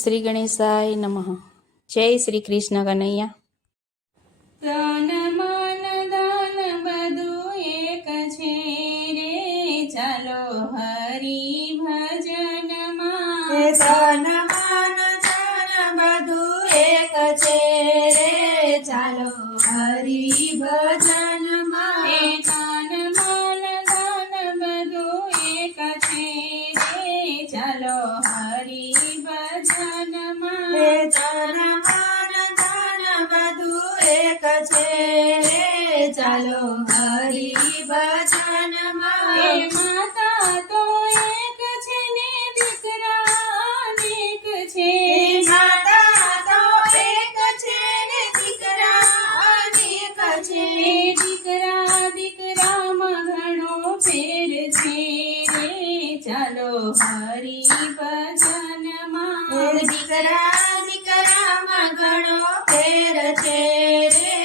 શ્રી ગણેશાય નમઃ. જય શ્રી કૃષ્ણ કનૈયા. તન મન ધન બધું એક છે રે, ચાલો હરિ ભજનમાં. તન મન ધન બધું એક છે રે, ચાલો હરિ ભજનમાં. તન મન ધન બધું એક છે રે, ચાલો હરિ ભજનમાં. તન મન ધન બધું એક છે રે, ચાલો હરિ ભજનમાં. માતા તો એક છે ને દીકરા અનેક છે. માતા તો એક છે ને દીકરા અનેક છે. દીકરા દીકરામાં ઘણો ફેર છે રે, ચાલો હરિ ભજનમાં. દીકરા દીકરામાં ઘણો ફેર છે રે,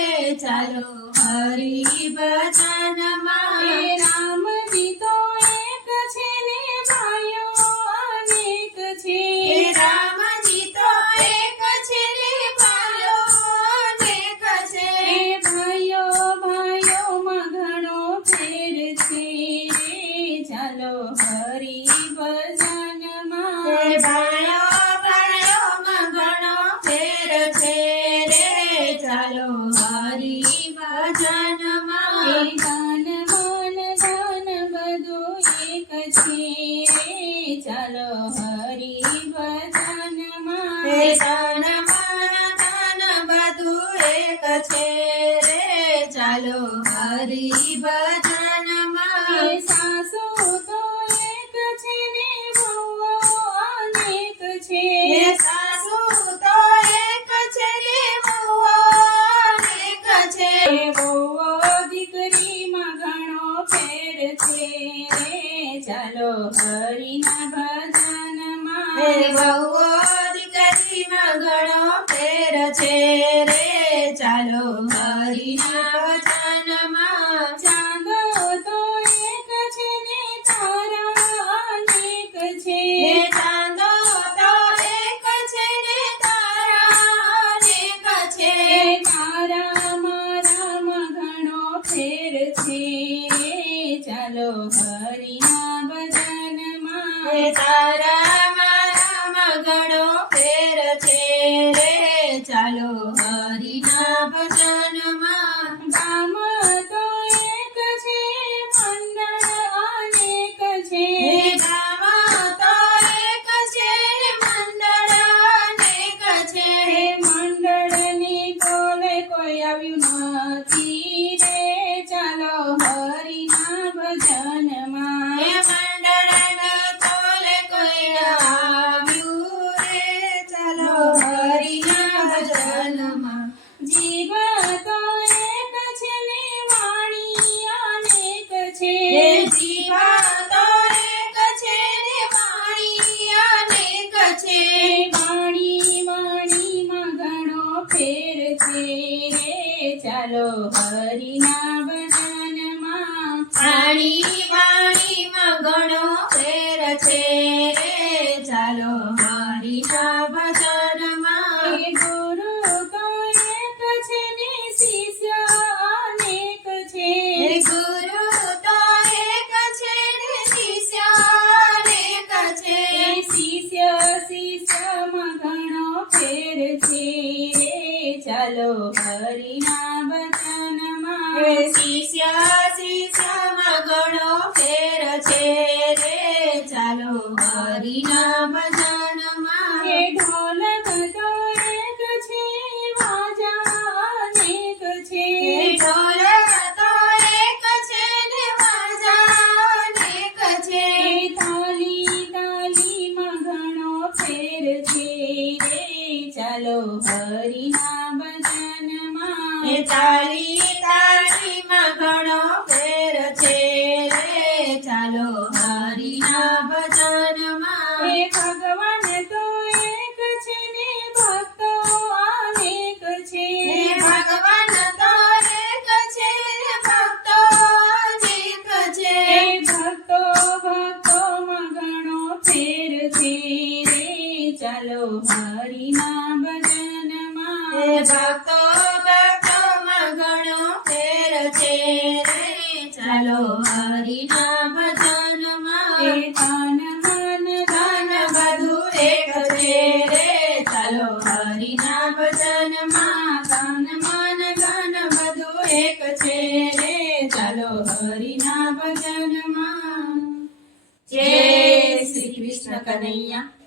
ચાલો હરિ ભજનમાં. રામજી તો એક છે ને ભાઈઓ અનેક છે. રામજી તો એક છે ને ભાઈઓ અનેક છે. ભાઈઓ ભાઈઓમાં ઘણો ફેર છે રે, ચાલો હરિ ભજનમાં. ભાઈઓ ભાઈઓમાં ઘણો ફેર છે રે, ચાલો હરિ ભજનમાં. તન મન ધન બધું એક છે રે, ચાલો હરિ ભજનમાં. તન મન ધન બધું એક છે રે, ચાલો હરિ ભજનમાં. સાસુ તો એક છે ને વહુઓ અનેક છે. સાસુ તો એક છે ને વહુઓ અનેક છે. વહુઓ દીકરીમાં ઘણો ફેર છે રે, ચાલો હરિના ભજનમાં. વહુઓ દીકરીમાં ઘણો ફેર છે રે, ચાલો હરિના ભજનમાં. ચાંદો તો એક છે ને તારા અનેક છે. ચાંદો તો એક છે ને તારા અનેક છે. તારા મારામાં ઘણો ફેર છે રે, ચાલો હરિના ભજનમાં. તારા મારામાં ઘણો ફેર છે રે, ચાલો હરિના ભજનમાં. ગામ તો એક છે મંડળ અનેક છે. ગામ તો એક છે મંડળ અનેક છે. મંડળની કોલે કોઈ આવ્યું નથી રે, ચાલો હરિના ભજનમાં. મંડળના તોલે કોઈ આવ્યું રે, ચાલો હરિના ભજનમાં. જીવ તો એક છે ને વાણી અનેક છે. જીવા તો એક છે ને વાણી અનેક છે. વાણી વાણીમાં ઘણો ફેર છે રે, ચાલો હરિના ભજનમાં. વાણી વાણીમાં ઘણો ફેર છે રે, ચાલો હરિના ભજનમાં. ગુરુ તો એક છે ને શિષ્ય અનેક છે. ગુરુ તો એક છે ને શિષ્ય અનેક છે. શિષ્ય શિષ્યમાં ઘણો ફેર છે રે, ચાલો હરિના ભજનમાં. શિષ્ય શિષ્યમાં ઘણો ફેર છે રે, ચાલો હરિના ભજનમાં. ઢોલક તો એક છે વાજા અનેક છે. ઢોલક તો એક છે ને વાજા અનેક છે. તાલી તાલીમાં ઘણો ફેર છે રે, ચાલો હરિના ભજનમાં. તાલી તાલીમાં ઘણો ફેર છે રે, ચાલો હરિના ભજનમાં. ભગવાન તો એક છે ને ભક્તો અનેક છે. ભગવાન તો એક છે ને ભક્તો અનેક છે. ભક્તો ભક્તોમાં ઘણો ફેર છે રે, ચાલો હરિના હે ભજનમાં ભક્તો ભક્તોમાં ઘણો ફેર છે રે ચાલો હરિના ભજનમાં એ તન મન ધન બધું એક છે રે ચાલો હરિના ભજનમાં તન મન ધન બધું એક છે રે ચાલો હરિના ભજનમાં જય શ્રી કૃષ્ણ કનૈયા